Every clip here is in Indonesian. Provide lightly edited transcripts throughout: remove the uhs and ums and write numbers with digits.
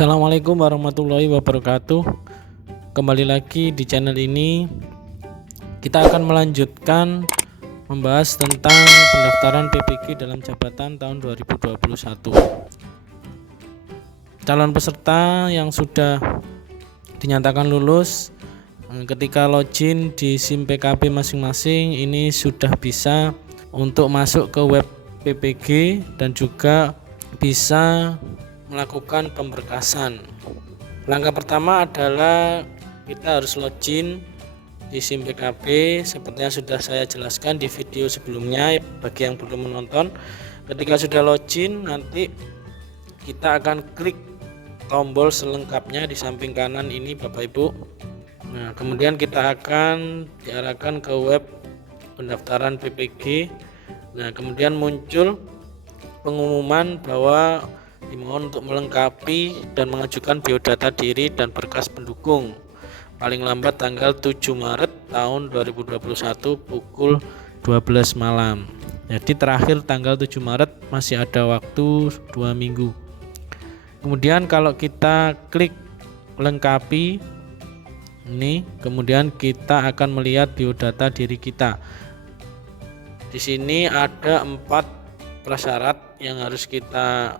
Assalamualaikum warahmatullahi wabarakatuh. Kembali lagi di channel ini, kita akan melanjutkan membahas tentang pendaftaran PPG dalam jabatan tahun 2021. Calon peserta yang sudah dinyatakan lulus ketika login di SIM PKB masing-masing ini sudah bisa untuk masuk ke web PPG dan juga bisa melakukan pemberkasan. Langkah pertama adalah kita harus login di SIM PKB seperti yang sudah saya jelaskan di video sebelumnya. Bagi yang belum menonton, ketika sudah login nanti kita akan klik tombol selengkapnya di samping kanan ini Bapak Ibu. Nah, kemudian kita akan diarahkan ke web pendaftaran PPG. Nah, kemudian muncul pengumuman bahwa dimohon untuk melengkapi dan mengajukan biodata diri dan berkas pendukung paling lambat tanggal 7 Maret tahun 2021 pukul 12 malam. Jadi terakhir tanggal 7 Maret, masih ada waktu 2 minggu. Kemudian kalau kita klik lengkapi ini, kemudian kita akan melihat biodata diri kita. Di sini ada 4 prasyarat yang harus kita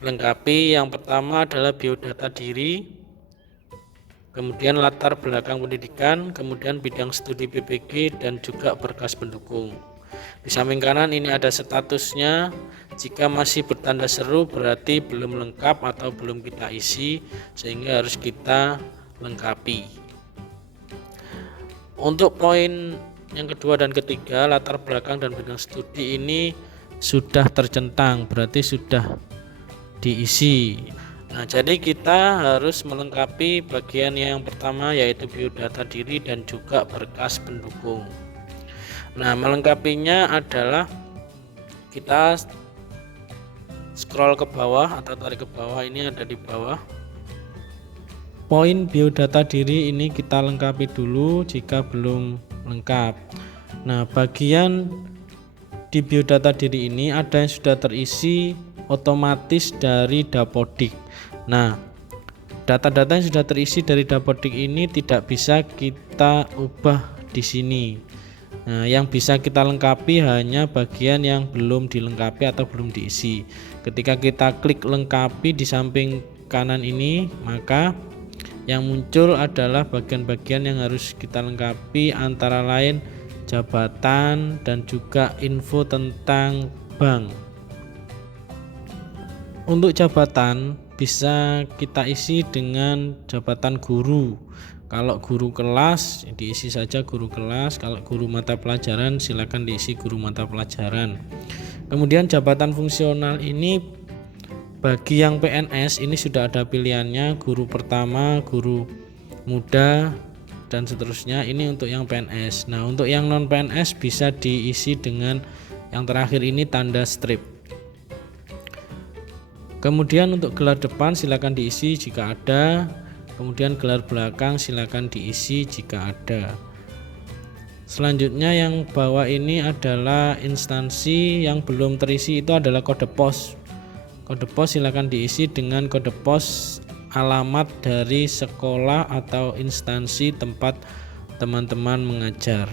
lengkapi. Yang pertama adalah biodata diri, kemudian latar belakang pendidikan, kemudian bidang studi PPG dan juga berkas pendukung. Di samping kanan ini ada statusnya. Jika masih bertanda seru berarti belum lengkap atau belum kita isi, sehingga harus kita lengkapi. Untuk poin yang kedua dan ketiga, latar belakang dan bidang studi ini sudah tercentang, berarti sudah diisi. Nah, jadi kita harus melengkapi bagian yang pertama yaitu biodata diri dan juga berkas pendukung. Nah, melengkapinya adalah kita scroll ke bawah atau tarik ke bawah, ini ada di bawah. Poin biodata diri ini kita lengkapi dulu jika belum lengkap. Nah, bagian di biodata diri ini ada yang sudah terisi otomatis dari Dapodik. Nah, data-data yang sudah terisi dari Dapodik ini tidak bisa kita ubah di sini. Nah, yang bisa kita lengkapi hanya bagian yang belum dilengkapi atau belum diisi. Ketika kita klik lengkapi di samping kanan ini, maka yang muncul adalah bagian-bagian yang harus kita lengkapi, antara lain jabatan dan juga info tentang bank. Untuk jabatan bisa kita isi dengan jabatan guru. Kalau guru kelas diisi saja guru kelas, kalau guru mata pelajaran silakan diisi guru mata pelajaran. Kemudian jabatan fungsional ini bagi yang PNS ini sudah ada pilihannya, guru pertama, guru muda dan seterusnya. Ini untuk yang PNS. Nah, untuk yang non PNS bisa diisi dengan yang terakhir ini tanda strip. Kemudian untuk gelar depan silakan diisi jika ada, kemudian gelar belakang silakan diisi jika ada. Selanjutnya yang bawah ini adalah instansi yang belum terisi, itu adalah kode pos. Kode pos silakan diisi dengan kode pos alamat dari sekolah atau instansi tempat teman-teman mengajar.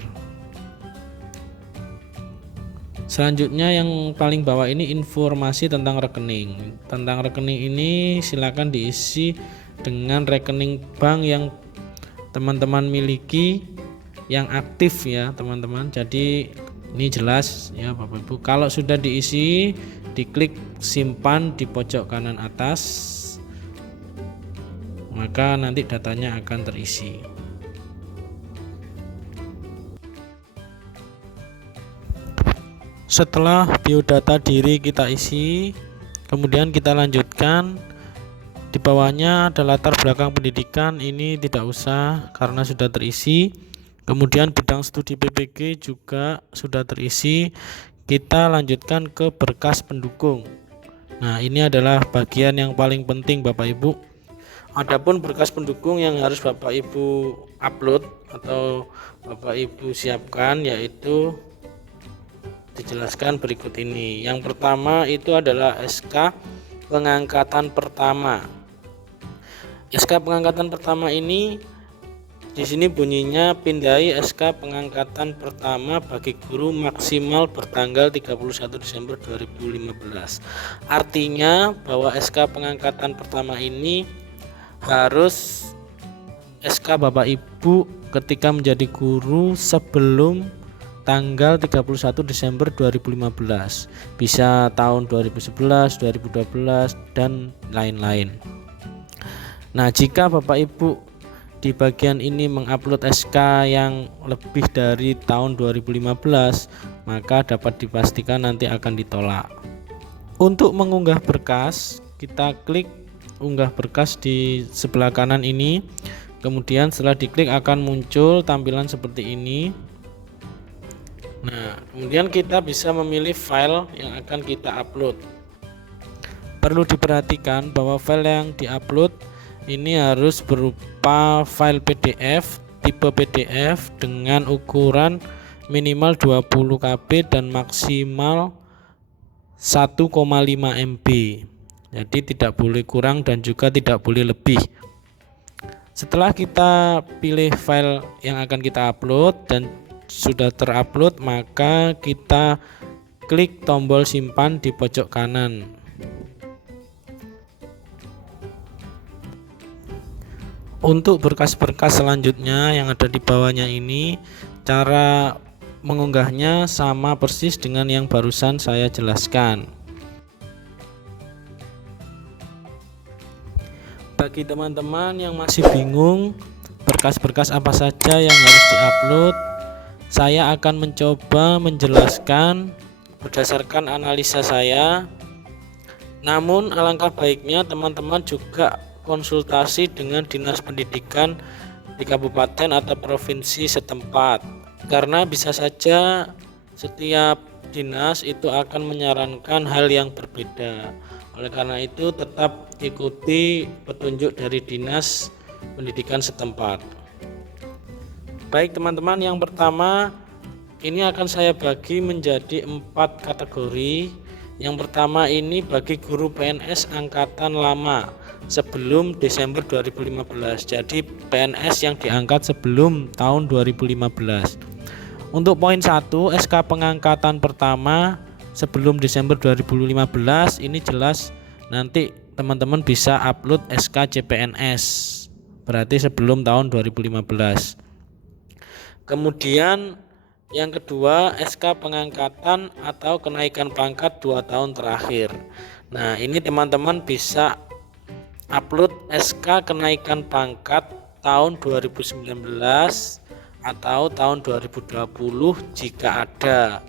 Selanjutnya yang paling bawah ini informasi tentang rekening. Tentang rekening ini silakan diisi dengan rekening bank yang teman-teman miliki yang aktif ya teman-teman. Jadi ini jelas ya Bapak Ibu. Kalau sudah diisi, diklik simpan di pojok kanan atas, maka nanti datanya akan terisi. Setelah biodata diri kita isi, kemudian kita lanjutkan. Di bawahnya ada latar belakang pendidikan, ini tidak usah karena sudah terisi. Kemudian bidang studi PPG juga sudah terisi. Kita lanjutkan ke berkas pendukung. Nah, ini adalah bagian yang paling penting Bapak Ibu. Adapun berkas pendukung yang harus Bapak Ibu upload atau Bapak Ibu siapkan yaitu dijelaskan berikut ini. Yang pertama itu adalah SK pengangkatan pertama. SK pengangkatan pertama ini di sini bunyinya pindai SK pengangkatan pertama bagi guru maksimal bertanggal 31 Desember 2015. Artinya bahwa SK pengangkatan pertama ini harus SK Bapak Ibu ketika menjadi guru sebelum tanggal 31 Desember 2015. Bisa tahun 2011, 2012 dan lain-lain. Nah, jika Bapak Ibu di bagian ini mengupload SK yang lebih dari tahun 2015, maka dapat dipastikan nanti akan ditolak. Untuk mengunggah berkas, kita klik unggah berkas di sebelah kanan ini. Kemudian setelah diklik akan muncul tampilan seperti ini. Nah, kemudian kita bisa memilih file yang akan kita upload. Perlu diperhatikan bahwa file yang diupload ini harus berupa file PDF tipe PDF dengan ukuran minimal 20 KB dan maksimal 1,5 MB. Jadi tidak boleh kurang dan juga tidak boleh lebih. Setelah kita pilih file yang akan kita upload dan sudah terupload, maka kita klik tombol simpan di pojok kanan. Untuk berkas-berkas selanjutnya yang ada di bawahnya ini, cara mengunggahnya sama persis dengan yang barusan saya jelaskan. Bagi teman-teman yang masih bingung berkas-berkas apa saja yang harus diupload, saya akan mencoba menjelaskan berdasarkan analisa saya. Namun alangkah baiknya teman-teman juga konsultasi dengan dinas pendidikan di kabupaten atau provinsi setempat, karena bisa saja setiap dinas itu akan menyarankan hal yang berbeda. Oleh karena itu tetap ikuti petunjuk dari dinas pendidikan setempat. Baik teman-teman, yang pertama ini akan saya bagi menjadi 4 kategori. Yang pertama ini bagi guru PNS angkatan lama sebelum Desember 2015. Jadi PNS yang diangkat sebelum tahun 2015. Untuk poin 1, SK pengangkatan pertama sebelum Desember 2015 ini jelas nanti teman-teman bisa upload SK CPNS. Berarti sebelum tahun 2015. Kemudian yang kedua, SK pengangkatan atau kenaikan pangkat 2 tahun terakhir. Nah, ini teman-teman bisa upload SK kenaikan pangkat tahun 2019 atau tahun 2020 jika ada.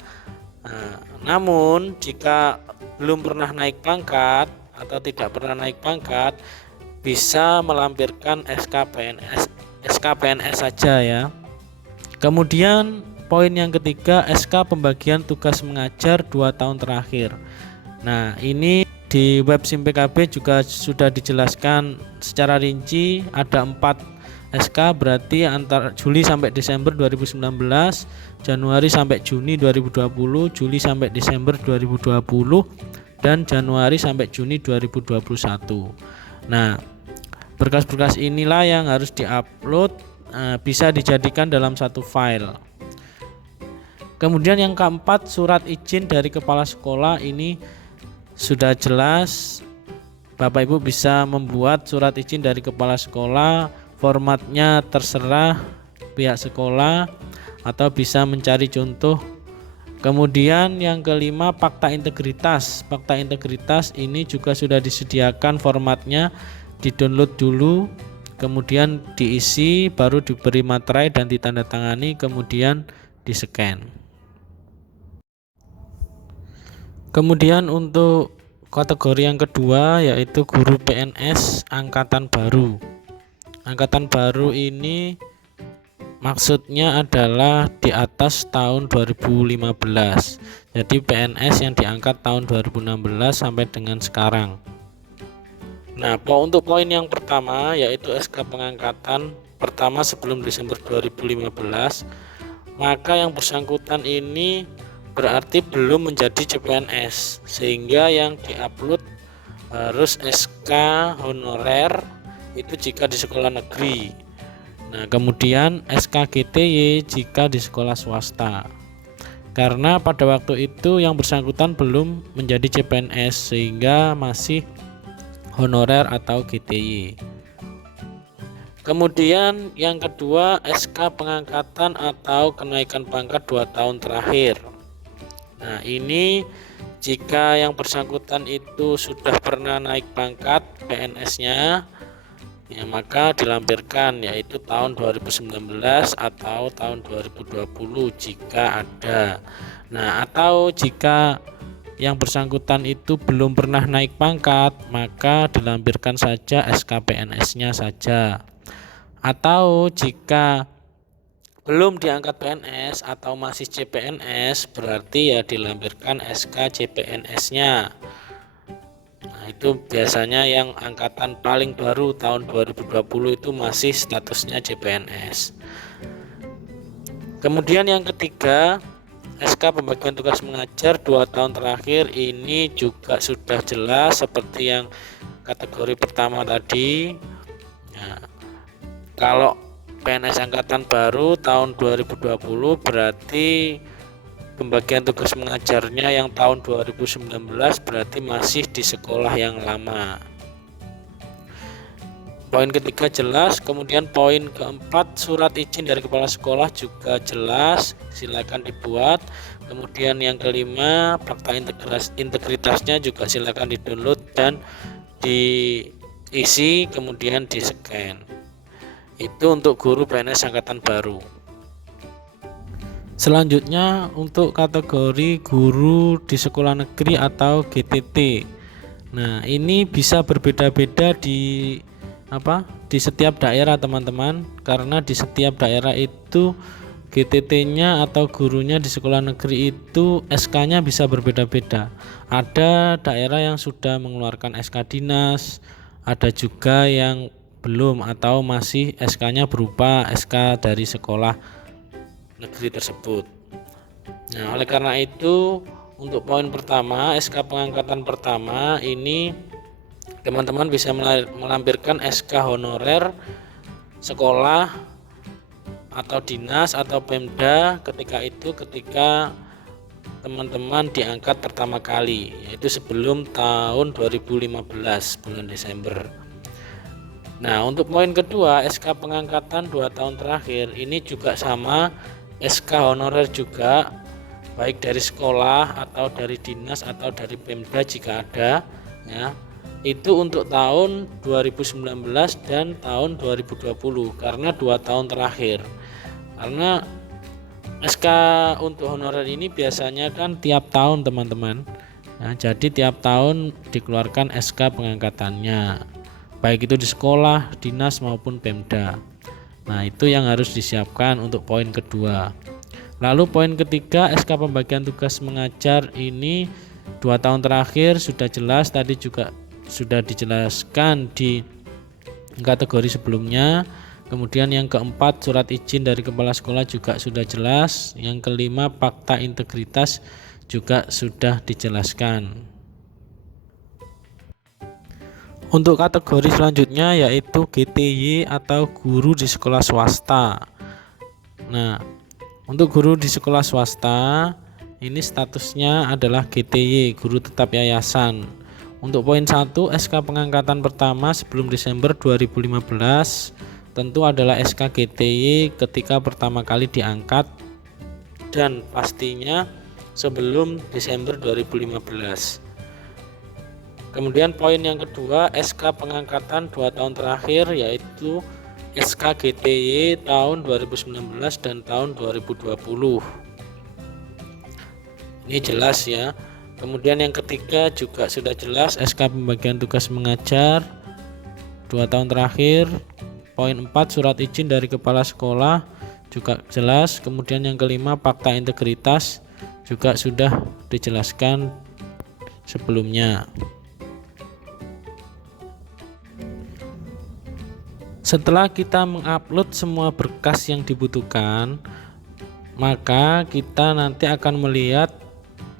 Nah, namun jika belum pernah naik pangkat atau tidak pernah naik pangkat, bisa melampirkan SK PNS saja ya. Kemudian poin yang ketiga, SK pembagian tugas mengajar 2 tahun terakhir. Nah, ini di web SIM PKB juga sudah dijelaskan secara rinci, ada 4 SK, berarti antara Juli sampai Desember 2019, Januari sampai Juni 2020, Juli sampai Desember 2020, dan Januari sampai Juni 2021. Nah, berkas-berkas inilah yang harus diupload, bisa dijadikan dalam satu file. Kemudian yang keempat, surat izin dari kepala sekolah. Ini sudah jelas, Bapak Ibu bisa membuat surat izin dari kepala sekolah, formatnya terserah pihak sekolah atau bisa mencari contoh. Kemudian yang kelima, fakta integritas. Fakta integritas ini juga sudah disediakan formatnya, di-download dulu, kemudian diisi, baru diberi materai dan ditandatangani, kemudian di-scan. Kemudian untuk kategori yang kedua yaitu guru PNS angkatan baru. Angkatan baru ini maksudnya adalah di atas tahun 2015. Jadi PNS yang diangkat tahun 2016 sampai dengan sekarang. Nah, untuk poin yang pertama yaitu SK pengangkatan pertama sebelum Desember 2015, maka yang bersangkutan ini berarti belum menjadi CPNS, sehingga yang diupload harus SK honorer itu jika di sekolah negeri. Nah, kemudian SKGTY jika di sekolah swasta. Karena pada waktu itu yang bersangkutan belum menjadi CPNS sehingga masih honorer atau GTY. Kemudian yang kedua, SK pengangkatan atau kenaikan pangkat 2 tahun terakhir. Nah, ini jika yang bersangkutan itu sudah pernah naik pangkat PNS-nya, ya maka dilampirkan, yaitu tahun 2019 atau tahun 2020 jika ada. Nah, atau jika yang bersangkutan itu belum pernah naik pangkat, maka dilampirkan saja SK PNS-nya saja. Atau jika belum diangkat PNS atau masih CPNS, berarti ya dilampirkan SK CPNS-nya. Nah, itu biasanya yang angkatan paling baru tahun 2020 itu masih statusnya CPNS. Kemudian yang ketiga, SK pembagian tugas mengajar 2 tahun terakhir, ini juga sudah jelas seperti yang kategori pertama tadi. Nah, kalau PNS angkatan baru tahun 2020 berarti pembagian tugas mengajarnya yang tahun 2019 berarti masih di sekolah yang lama. Poin ketiga jelas. Kemudian poin keempat, surat izin dari kepala sekolah juga jelas, silakan dibuat. Kemudian yang kelima, fakta integritasnya juga silakan di-download dan diisi kemudian di-scan. Itu untuk guru PNS angkatan baru. Selanjutnya untuk kategori guru di sekolah negeri atau GTT. Nah, ini bisa berbeda-beda di setiap daerah, teman-teman, karena di setiap daerah itu GTT-nya atau gurunya di sekolah negeri itu SK-nya bisa berbeda-beda. Ada daerah yang sudah mengeluarkan SK dinas, ada juga yang belum atau masih SK-nya berupa SK dari sekolah negeri tersebut. Nah, oleh karena itu untuk poin pertama, SK pengangkatan pertama ini teman-teman bisa melampirkan SK honorer sekolah atau dinas atau Pemda ketika teman-teman diangkat pertama kali, yaitu sebelum tahun 2015 bulan Desember. Nah, untuk poin kedua, SK pengangkatan 2 tahun terakhir ini juga sama, SK honorer juga, baik dari sekolah atau dari dinas atau dari Pemda jika ada, ya. Itu untuk tahun 2019 dan tahun 2020 karena 2 tahun terakhir. Karena SK untuk honorer ini biasanya kan tiap tahun, teman-teman. Nah, jadi tiap tahun dikeluarkan SK pengangkatannya, baik itu di sekolah, dinas maupun Pemda. Nah, itu yang harus disiapkan untuk poin kedua. Lalu poin ketiga, SK pembagian tugas mengajar ini 2 tahun terakhir sudah jelas, tadi juga sudah dijelaskan di kategori sebelumnya. Kemudian yang keempat, surat izin dari kepala sekolah juga sudah jelas. Yang kelima, fakta integritas juga sudah dijelaskan. Untuk kategori selanjutnya yaitu GTY atau guru di sekolah swasta. Nah, untuk guru di sekolah swasta ini statusnya adalah GTY, guru tetap yayasan. Untuk poin 1, SK pengangkatan pertama sebelum Desember 2015 tentu adalah SK GTY ketika pertama kali diangkat dan pastinya sebelum Desember 2015. Kemudian poin yang kedua, SK pengangkatan 2 tahun terakhir yaitu SK GTY tahun 2019 dan tahun 2020. Ini jelas ya. Kemudian yang ketiga juga sudah jelas, SK pembagian tugas mengajar 2 tahun terakhir. Poin 4, surat izin dari kepala sekolah juga jelas. Kemudian yang kelima, fakta integritas juga sudah dijelaskan sebelumnya. Setelah kita mengupload semua berkas yang dibutuhkan, maka kita nanti akan melihat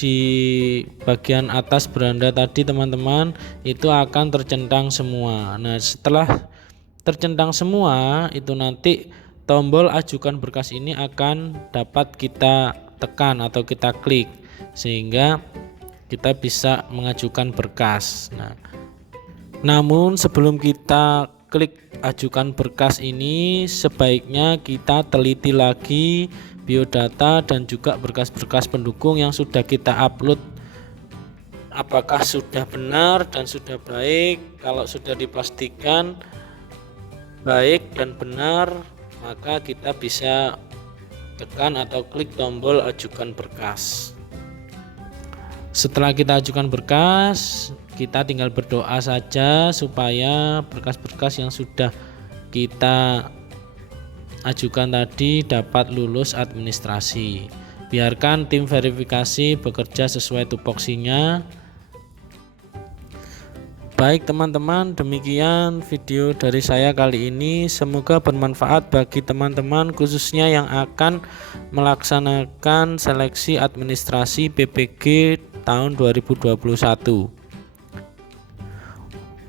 di bagian atas beranda tadi, teman-teman, itu akan tercentang semua. Nah, setelah tercentang semua, itu nanti tombol ajukan berkas ini akan dapat kita tekan atau kita klik sehingga kita bisa mengajukan berkas. Namun sebelum kita klik ajukan berkas ini, sebaiknya kita teliti lagi biodata dan juga berkas-berkas pendukung yang sudah kita upload, apakah sudah benar dan sudah baik. Kalau sudah dipastikan baik dan benar, maka kita bisa tekan atau klik tombol ajukan berkas. Setelah kita ajukan berkas, kita tinggal berdoa saja supaya berkas-berkas yang sudah kita ajukan tadi dapat lulus administrasi. Biarkan tim verifikasi bekerja sesuai tupoksinya. Baik teman-teman, demikian video dari saya kali ini. Semoga bermanfaat bagi teman-teman khususnya yang akan melaksanakan seleksi administrasi PPG tahun 2021.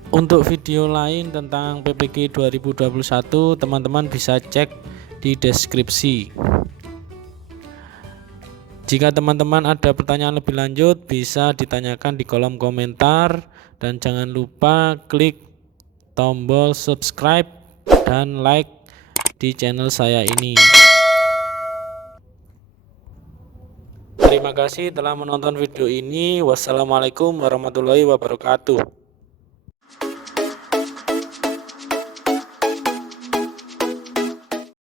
Untuk video lain tentang PPG 2021, teman-teman bisa cek di deskripsi. Jika teman-teman ada pertanyaan lebih lanjut, bisa ditanyakan di kolom komentar. Dan jangan lupa klik tombol subscribe dan like di channel saya ini. Terima kasih telah menonton video ini. Wassalamualaikum warahmatullahi wabarakatuh.